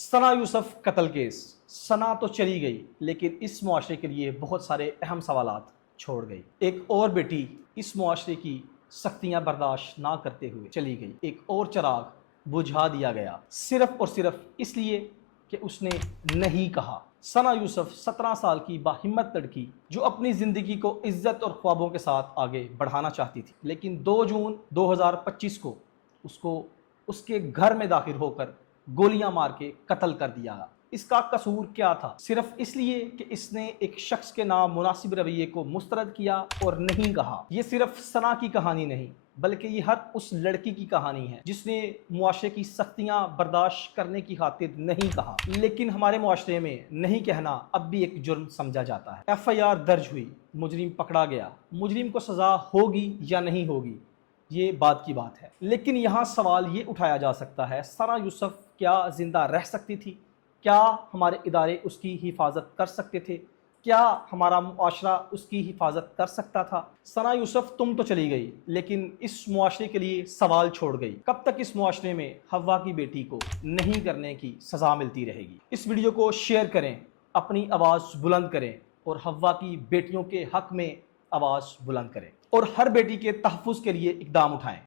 ثنا یوسف قتل کیس. ثنا تو چلی گئی لیکن اس معاشرے کے لیے بہت سارے اہم سوالات چھوڑ گئی. ایک اور بیٹی اس معاشرے کی سختیاں برداشت نہ کرتے ہوئے چلی گئی. ایک اور چراغ بجھا دیا گیا صرف اور صرف اس لیے کہ اس نے نہیں کہا. ثنا یوسف 17 سال کی باہمت لڑکی جو اپنی زندگی کو عزت اور خوابوں کے ساتھ آگے بڑھانا چاہتی تھی، لیکن 2 جون 2025 کو اس کے گھر میں داخل ہو کر گولیاں مار کے قتل کر دیا. اس کا قصور کیا تھا؟ صرف اس لیے کہ اس نے ایک شخص کے نام مناسب رویے کو مسترد کیا اور نہیں کہا. یہ صرف ثنا کی کہانی نہیں بلکہ یہ ہر اس لڑکی کی کہانی ہے جس نے معاشرے کی سختیاں برداشت کرنے کی خاطر نہیں کہا. لیکن ہمارے معاشرے میں نہیں کہنا اب بھی ایک جرم سمجھا جاتا ہے. FIR درج ہوئی، مجرم پکڑا گیا، مجرم کو سزا ہوگی یا نہیں ہوگی یہ بات کی بات ہے. لیکن یہاں سوال یہ اٹھایا جا سکتا ہے، ثنا یوسف کیا زندہ رہ سکتی تھی؟ کیا ہمارے ادارے اس کی حفاظت کر سکتے تھے؟ کیا ہمارا معاشرہ اس کی حفاظت کر سکتا تھا؟ ثنا یوسف تم تو چلی گئی لیکن اس معاشرے کے لیے سوال چھوڑ گئی. کب تک اس معاشرے میں حوا کی بیٹی کو نہیں کرنے کی سزا ملتی رہے گی؟ اس ویڈیو کو شیئر کریں، اپنی آواز بلند کریں اور حوا کی بیٹیوں کے حق میں آواز بلند کریں اور ہر بیٹی کے تحفظ کے لیے اقدام اٹھائیں.